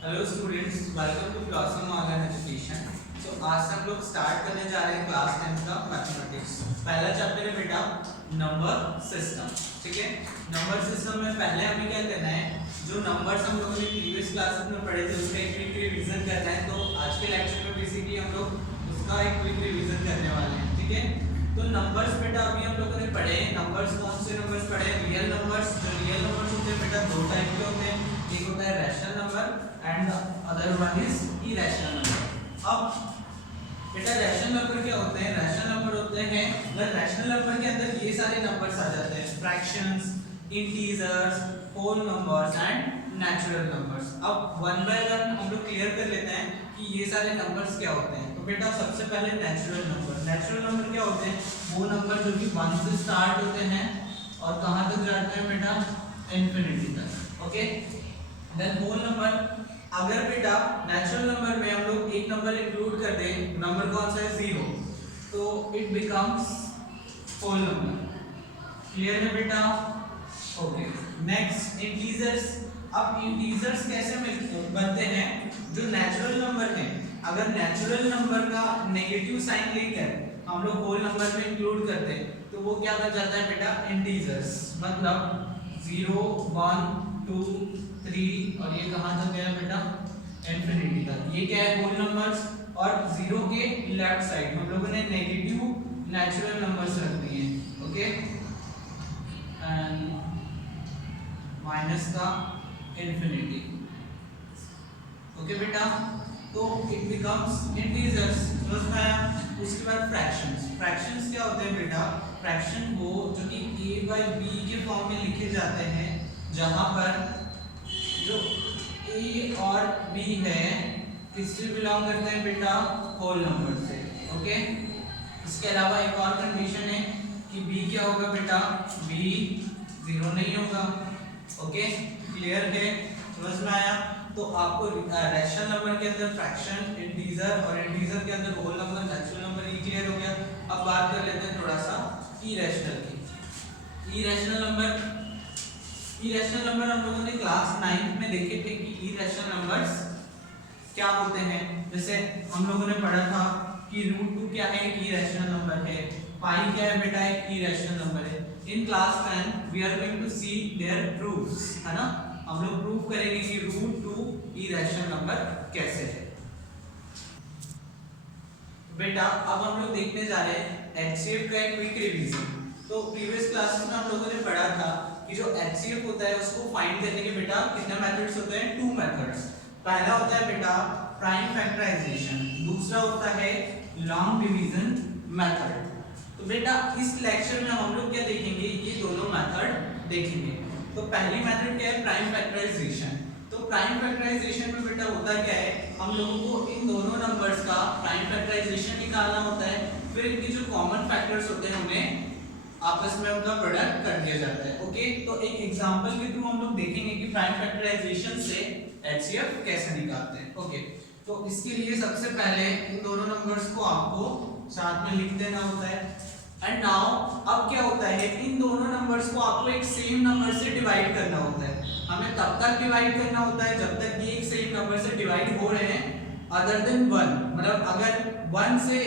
Hello students, welcome to Blossom online education. So आज से हम लोग स्टार्ट करने जा रहे हैं क्लास 10 का मैथमेटिक्स। पहला चैप्टर है बेटा नंबर सिस्टम। ठीक है, नंबर सिस्टम में पहले हमें क्या करना है, जो नंबर्स हम लोगों ने प्रीवियस क्लासेस में पढ़े थे उसका एक क्विक रिवीजन करना है। तो आज के लेक्चर में बेसिकली हम लोग उसका एक क्विक रिवीजन करने वाले हैं। ठीक है, तो नंबर्स बेटा अभी हम लोगों ने पढ़े हैं। नंबर्स कौन से नंबर्स पढ़े हैं? Real numbers. जो रियल नंबर्स होते हैं बेटा दो टाइप के होते हैं, एक होता है rational number and other one is irrational number. अब बेटा रैशनल नंबर क्या होते हैं? रैशनल नंबर होते हैं, मतलब रैशनल नंबर के अंदर ये सारे नंबर्स आ जाते हैं, fractions, integers, whole numbers and natural numbers. अब वन बाय वन हम लोग क्लियर कर लेते हैं कि ये सारे नंबर्स क्या होते हैं। तो बेटा सबसे पहले नेचुरल नंबर। नेचुरल नंबर क्या होते हैं? वो नंबर जो कि 1 से स्टार्ट होते हैं और कहां तक जाते हैं बेटा? इंफिनिटी तक। Okay, then whole number. अगर बेटा नेचुरल नंबर में हम लोग एक नंबर इंक्लूड कर दें, नंबर कौन सा है? 0, तो it becomes whole number. Clear है बेटा? Okay, next integers. अब इंटीजर्स कैसे बनते हैं? जो नेचुरल नंबर है, अगर नेचुरल नंबर का नेगेटिव साइन लेकर हम लोग होल नंबर में इंक्लूड करते हैं तो वो क्या बन जाता है बेटा? इंटीजर्स। मतलब 0, 1, 2, 3 और ये कहां तक गया बेटा? इंफिनिटी तक। ये क्या है? Whole numbers. और 0 के लेफ्ट साइड हम लोगों ने नेगेटिव नेचुरल नंबर्स रख दिए हैं। ओके, एंड माइनस का इंफिनिटी। ओके बेटा, तो इट बिकम्स इंटीजर्स। समझ में आया? उसके बाद फ्रैक्शंस। फ्रैक्शंस क्या होते हैं बेटा? फ्रैक्शन वो जो कि a by b के फॉर्म में लिखे जाते हैं, जहां पर जो a और b है किससे बिलोंग करते हैं बेटा? होल नंबर से। ओके, इसके अलावा एक और कंडीशन है कि b क्या होगा बेटा? b 0 नहीं होगा। ओके, क्लियर है? समझ में आया? तो आपको रैशनल नंबर के अंदर फ्रैक्शन, इंटीजर और इंटीजर के अंदर होल नंबर, नेचुरल नंबर, ये क्लियर हो गया। अब बात कर लेते हैं थोड़ा सा इरेशनल की। इरेशनल नंबर, इरेशनल नंबर हम लोगों ने क्लास 9 में देखे थे कि इरेशनल नंबर्स क्या होते हैं। जैसे हम लोगों ने पढ़ा था कि √2 क्या है? एक इरेशनल नंबर है। पाई क्या है बेटा? एक इरेशनल नंबर है। In class 10 we are going to see their proofs, है ना? हम लोग प्रूफ करेंगे कि √2 इरेशनल नंबर कैसे है। बेटा अब हम लोग देखने जा रहे हैं एचसीएफ का एक क्विक रिवीजन। तो प्रीवियस क्लासेस में हम लोगों ने पढ़ा था कि जो एचसीएफ होता है उसको फाइंड करने के बेटा कितने मेथड्स होते हैं? 2 मेथड्स। पहला होता है बेटा प्राइम फैक्टराइजेशन, दूसरा होता है लॉन्ग डिवीजन मेथड। तो बेटा इस लेक्चर में हम लोग क्या देखेंगे? ये दोनों मेथड देखेंगे। तो पहली मेथड क्या है? Prime factorisation. तो प्राइम फैक्टराइजेशन में बेटा होता क्या है? हम लोगों को इन दोनों नंबर्स का प्राइम फैक्टराइजेशन निकालना होता है, फिर इनके जो कॉमन फैक्टर्स होते हैं उन्हें आपस में उनका प्रोडक्ट कर दिया जाता है। ओके, तो एक एग्जांपल के थ्रू हम लोग देखेंगे कि प्राइम फैक्टराइजेशन से एचसीएफ कैसे निकालते हैं। ओके, तो इसके लिए सबसे पहले इन दोनों नंबर्स को आपको साथ में लिख देना होता है। एंड नाउ अब क्या होता है? इन दोनों नंबर्स को आपको एक सेम नंबर से डिवाइड करना होता है। हमें तब तक डिवाइड करना होता है जब तक ये एक सेम नंबर से डिवाइड हो रहे हैं, अदर देन 1। मतलब अगर 1 से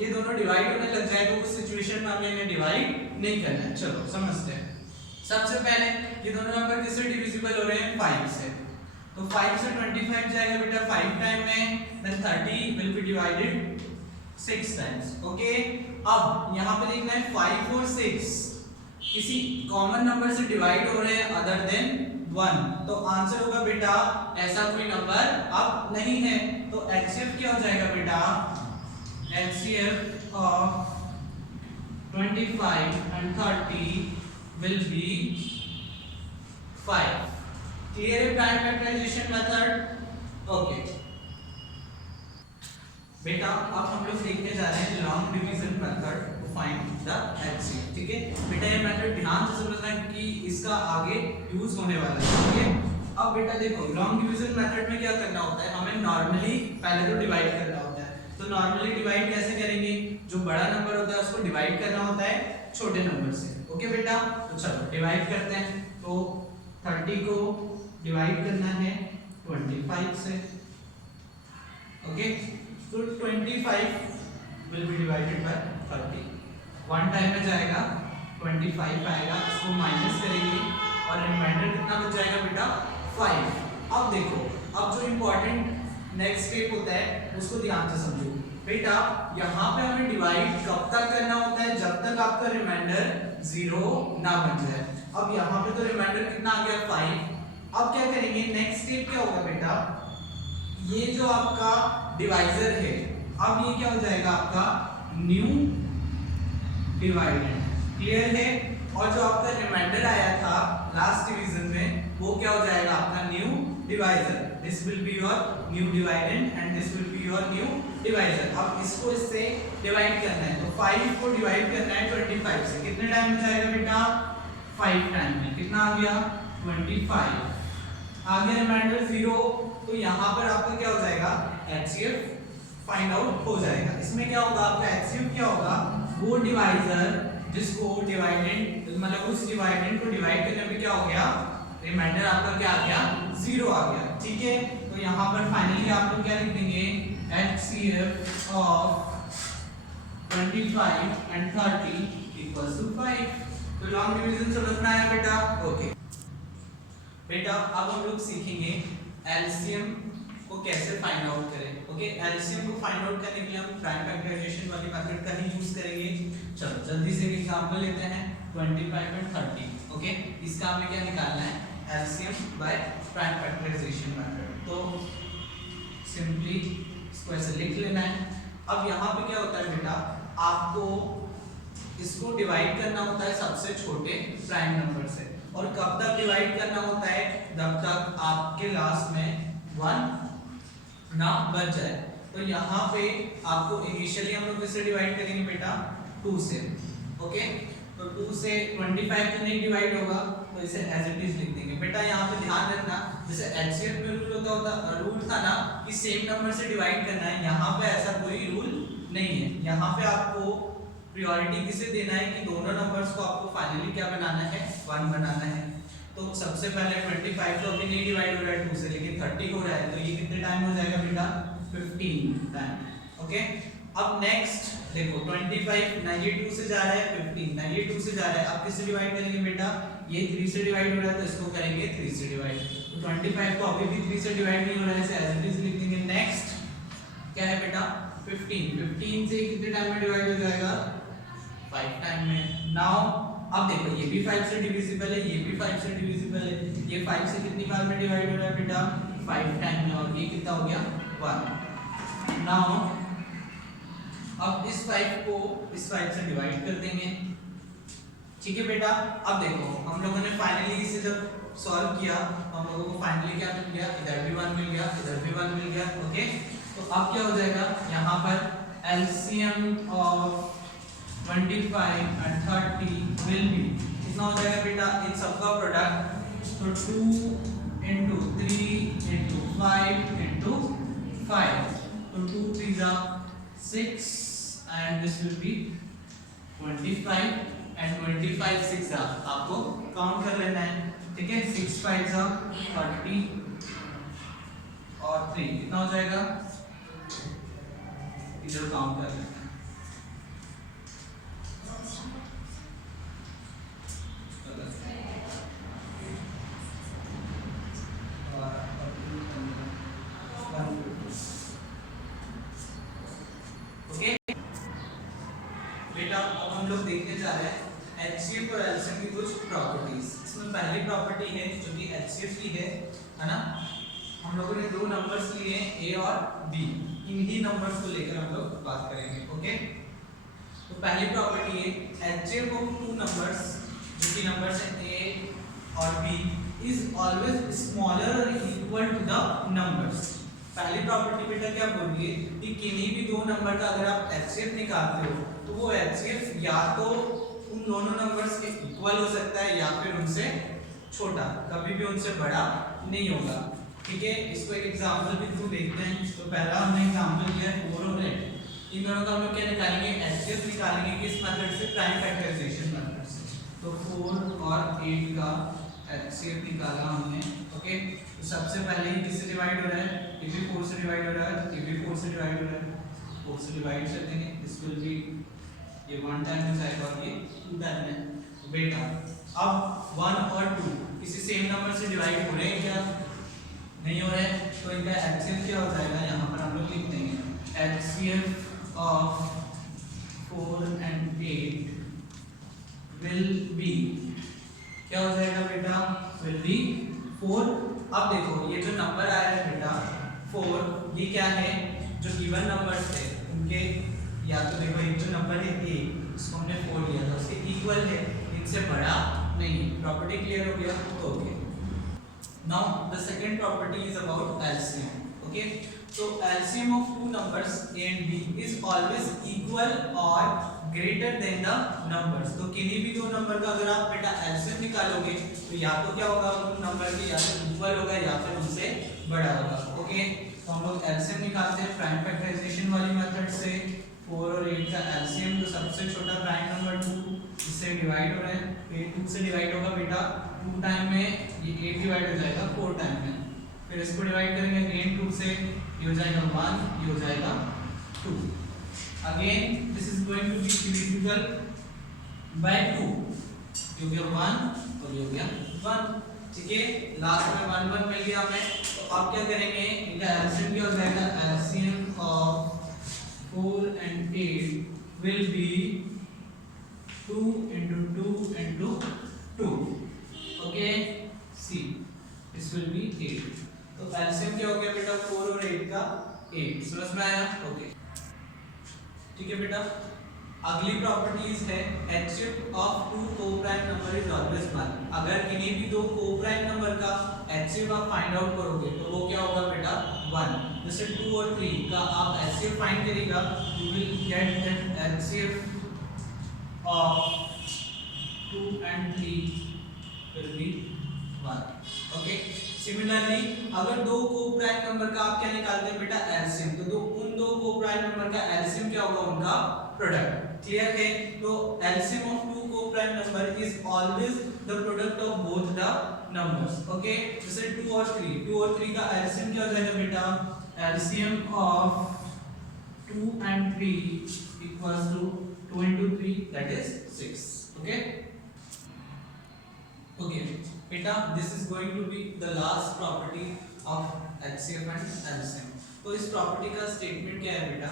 ये दोनों डिवाइड होने लग जाए तो उस सिचुएशन में हमें इन्हें डिवाइड नहीं करना है। चलो समझते हैं। सबसे पहले ये दोनों नंबर किससे डिविजिबल हो रहे हैं? 5 से। तो 5 से 25 जाएगा बेटा 5 टाइम में, then 30 will be divided 6 times. Okay, अब यहाँ पे देखना है 5 और 6 किसी कॉमन नंबर से डिवाइड हो रहे हैं अदर देन 1। तो आंसर होगा बेटा ऐसा कोई नंबर अब नहीं है। तो एचसीएफ क्या हो जाएगा बेटा? HCF of 25 and 30 will be 5. Clear है प्राइम फैक्टराइजेशन मेथड? ओके बेटा अब हम लोग देखने जा रहे हैं long division method to find the HCF. ठीक है बेटा, ये मेथड ध्यान से समझना क्योंकि इसका आगे यूज होने वाला है। ठीक है, अब बेटा देखो लॉन्ग डिवीजन मेथड में क्या करना होता है? हमें नॉर्मली पहले तो डिवाइड करना होता है। तो नॉर्मली डिवाइड कैसे करेंगे? जो बड़ा नंबर होता है उसको डिवाइड करना होता है छोटे नंबर से। ओके बेटा, तो चलो डिवाइड करते हैं। तो 30 को डिवाइड करना है 25 से। ओके, तो 25 will be divided by 30। One time में जाएगा 25 आएगा, इसको माइनस करेंगे और रिमाइंडर कितना बच जाएगा बेटा 5। अब देखो, अब जो इम्पोर्टेंट नेक्स्ट स्टेप होता है उसको ध्यान से समझो बेटा। यहाँ पे हमें डिवाइड कब तक करना होता है, जब तक आपका रिमाइंडर 0 ना बन जाए। अब यहाँ पे तो रिमाइंडर कितना आ गया 5। अब क्या करेंगे, नेक्स्ट स्टेप क्या होगा बेटा, ये जो आपका डिवाइजर है अब ये क्या हो जाएगा आपका न्यू डिवाइडेंड। क्लियर है? और जो आपका रिमाइंडर आया था लास्ट डिवीजन में वो क्या हो जाएगा आपका new divisor. This will be your new dividend and this will be your new divisor. अब इसको इससे डिवाइड करना है, तो 5 को डिवाइड करना है 25 से। कितने टाइम में जाएगा बेटा 5 टाइम में। कितना आ गया 25। आ गया रिमाइंडर 0, तो यहाँ पर आपका क्या हो जाएगा HCF फाइंड आउट हो जाएगा। इसमें क्या होगा आपका HCF क्या होगा, वो डिवाइजर जिसको डिवाइडेंड मतलब उस डिवाइडेंड को डिवाइड करने पे क्या हो गया रिमाइंडर आपका क्या आ गया 0 आ गया। ठीक है, तो यहाँ पर फाइनली आप लोग क्या लिख देंगे HCF of 25 and 30 equals to 5। तो लॉन्ग डिवीजन समझना है बेटा। ओके बेटा, अब हम लोग सीखेंगे एलसीएम को कैसे फाइंड आउट करें। ओके, एलसीएम को फाइंड आउट करने के लिए हम प्राइम फैक्टराइजेशन वाली मेथड का ही यूज करेंगे। चलो जल्दी से एक एग्जांपल लेते हैं 25 एंड 30। ओके, इसका हमें क्या निकालना है LCM by prime factorisation method. तो सिंपली इसको ऐसे लिख लेना है। अब यहाँ पे क्या होता है बेटा, आपको इसको डिवाइड करना होता है सबसे छोटे प्राइम नंबर से। और कब तक डिवाइड करना होता है, जब तक आपके लास्ट में 1 ना बच जाए। तो यहाँ पे आपको इनिशियली हम लोग किससे डिवाइड करेंगे बेटा 2 से। ओके, तो 2 से 25 तो नहीं डिवाइड होगा, तो इसे एज इट इज लिख देंगे। बेटा यहाँ पे ध्यान रखना, जैसे HCF में रूल था ना कि सेम नंबर से डिवाइड करना है, यहाँ पे ऐसा कोई रूल नहीं है। यहाँ पे आपको प्रायोरिटी किसे देना है कि दोनों नंबर्स को आपको फाइनली क्या बनाना है 1 बनाना है। तो सबसे पहले 25 तो अभी नहीं डिवाइड हो रहा है 2 से, लेकिन 30 हो रहा है, तो ये कितने टाइम हो जाएगा बेटा 15 टाइम। ओके, अब नेक्स्ट देखो 25 ना ये 2 से जा रहा है, 15 ना ये 2 से जा रहा है। अब किससे डिवाइड करेंगे बेटा, ये 3 से डिवाइड हो रहा है तो इसको करेंगे 3 से डिवाइड। तो 25 तो अभी भी 3 से डिवाइड नहीं हो रहा है, इसे एज इट इज लिख देंगे। नेक्स्ट क्या है बेटा 15 से कितने टाइम में डिवाइड हो जाएगा 5 टाइम में। नाउ अब देखो ये भी 5 से डिविजिबल है, ये भी 5 से डिविजिबल है। ये 5 से कितनी बार में डिवाइड हो रहा है बेटा 5 टाइम में, और ये कितना हो गया 1। नाउ अब इस 5 को इस 5 से डिवाइड कर देंगे। ठीक है बेटा, अब देखो हम लोगों ने फाइनली इसे जब सॉल्व किया तो हम लोगों को फाइनली क्या मिल गया, इधर भी 1 मिल गया, इधर भी 1 मिल गया। ओके, तो अब क्या हो जाएगा यहाँ पर LCM of 25 and 30 will B कितना हो जाएगा बेटा, इन सबका प्रोडक्ट, तो 2 into 3 into 5 into 5, तो 2 3s are 6 and this will be 25 and 25 6 are आपको काउंट कर लेना है। ठीक है, 6 5s are 30 और 3 कितना हो जाएगा, इधर काउंट कर लेना है। बेटा अब हम लोग देखने जा रहे हैं HCF और LCM की कुछ प्रॉपर्टीज। इसमें पहली प्रॉपर्टी है जो कि HCF की है ना। हम लोगों ने 2 नंबर्स लिए A और B, इन्हीं नंबर्स को लेकर हम लोग बात करेंगे। ओके, तो पहली प्रॉपर्टी है HCF ऑफ 2 नंबर्स, जो कि नंबर्स हैं A और B, इज ऑलवेज स्मॉलर और इक्वल टू द नंबर्स। पहली प्रॉपर्टी बेटा क्या बोल रही है कि किन्हीं भी 2 नंबर का अगर आप HCF निकालते हो तो वो HCF या तो उन दोनों नंबर्स के इक्वल हो सकता है या फिर उनसे छोटा, कभी भी उनसे बड़ा नहीं होगा। ठीक है, इसको एक एग्जांपल भी थ्रू देखते हैं। तो पहला हमने एग्जांपल लिया 4 और 8, इन दोनों का हम लोग क्या निकालेंगे HCF निकालेंगे किस मेथड से, प्राइम फैक्टराइजेशन मेथड से। तो 4 और 8 का HCF निकाला हमने। ओके, तो सबसे पहले ही किससे डिवाइड हो रहा है, ये भी 4 से डिवाइड हो रहा है, ये भी 4 से डिवाइड हो रहा है, 4 से डिवाइड कर देंगे, दिस विल बी ये 1 टाइम में जाएगा और ये 2 टाइम में। तो बेटा अब 1 और 2 किसी सेम नंबर से डिवाइड हो रहे हैं क्या, नहीं हो रहे हैं, तो इनका एलसीएम क्या हो जाएगा, यहाँ पर हम लोग लिख देंगे LCM of 4 and 8 will be क्या हो जाएगा बेटा, will be 4। अब देखो ये जो नंबर आया है बेटा 4, ये क्या है, जो गिवन नंबर्स थे उनके, या तो देखो एक जो नंबर है a, इसको हमने 4 लिया था, उसके इक्वल है, इनसे बड़ा नहीं। प्रॉपर्टी क्लियर हो गया, तो okay. Now the second property is about LCM, okay. तो LCM of two numbers a and b is always equal और ग्रेटर देन द नंबर्स। तो किन्हीं भी दो नंबर का अगर आप बेटा एलसीएम निकालोगे तो या तो क्या होगा, उन नंबर के या तो इक्वल होगा या फिर उनसे बड़ा होगा, ओके। तो हम लोग एलसीएम निकालते हैं प्राइम फैक्टराइजेशन वाली मेथड से। 4 और 8 का एलसीएम, तो सबसे छोटा प्राइम नंबर 2, इससे डिवाइड हो रहा है, ये 2 से डिवाइड होगा बेटा 2 टाइम में, ये 8 डिवाइड हो जाएगा 4 टाइम में, फिर इसको डिवाइड करेंगे अगेन 2 से, ये हो जाएगा 1, ये हो जाएगा 2। Again this is going to be divisible by 2, ये हो गया 1 और ये हो गया 1, ठीक है। लास्ट में 1 1 मिल गया हमें, तो अब क्या करेंगे, इनका एलसीएम क्या हो जाएगा, LCM of 4 and 8 will be 2 into 2 into 2, okay, see this will be 8। तो एलसीएम क्या हो गया बेटा 4 और 8 का 8, समझ में आया, ओके, ठीक है बेटा। अगली प्रॉपर्टीज है HCF of two coprime number is always 1। अगर किन्हीं भी दो को-प्राइम नंबर का HCF आप फाइंड आउट करोगे तो वो क्या होगा बेटा 1। जैसे 2 और 3 का आप HCF फाइंड करेगा, you will get that HCF of 2 and 3 will be 1, okay. Similarly अगर दो को-प्राइम नंबर का आप क्या निकालते हैं बेटा एलसीएम, तो उन दो को-प्राइम नंबर का एलसीएम क्या होगा, उनका प्रोडक्ट, क्लियर है। तो LCM of two coprime number is always the product of both the numbers, okay. जैसे 2 और 3 का एलसीएम क्या हो जाएगा बेटा, LCM of 2 and 3 equals to 2 into 3 that is 6, okay, okay बेटा। This is going to be the last property of HCF and LCM। तो इस प्रॉपर्टी का स्टेटमेंट क्या है बेटा,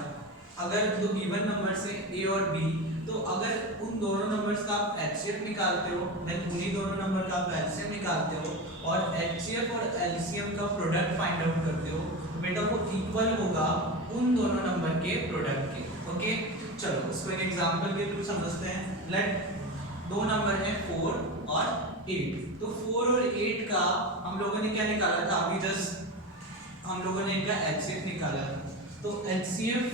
अगर दो गिवन नंबर्स हैं a और b, तो अगर उन दोनों नंबर्स का आप HCF निकालते हो, देन उन्हीं दोनों नंबर का आप LCM निकालते हो और HCF और LCM का प्रोडक्ट फाइंड आउट करते हो, तो बेटा वो इक्वल होगा उन दोनों नंबर के प्रोडक्ट के, ओके। चलो इसको एक एग्जांपल के थ्रू समझते हैं। लेट दो नंबर हैं 4 और 8, तो 4 और 8 का हम लोगों ने क्या निकाला था, अभी जस्ट हम लोगों ने इनका HCF निकाला था। तो HCF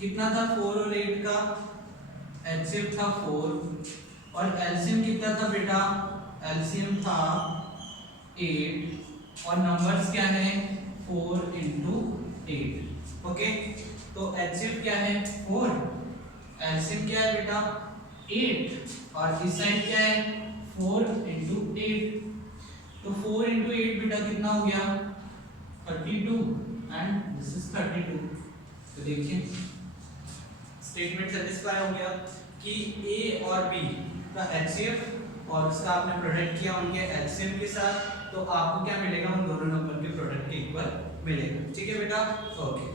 कितना था 4 और 8 का, HCF था 4 और LCM कितना था बेटा, LCM था 8 और नंबर्स क्या है 4 into 8, ओके। तो HCF क्या है 4, LCM क्या है बेटा 8 और इस साइड क्या है 4 into 8, तो 4 into 8 बेटा कितना हो गया 32 एंड दिस इज 32। तो देखिए स्टेटमेंट सेटिस्फाई हो गया कि A और B का HCF और उसका आपने प्रोडक्ट किया उनके LCM के साथ, तो आपको क्या मिलेगा, उन दोनों नंबर के प्रोडक्ट के इक्वल मिलेगा, ठीक है बेटा, ओके।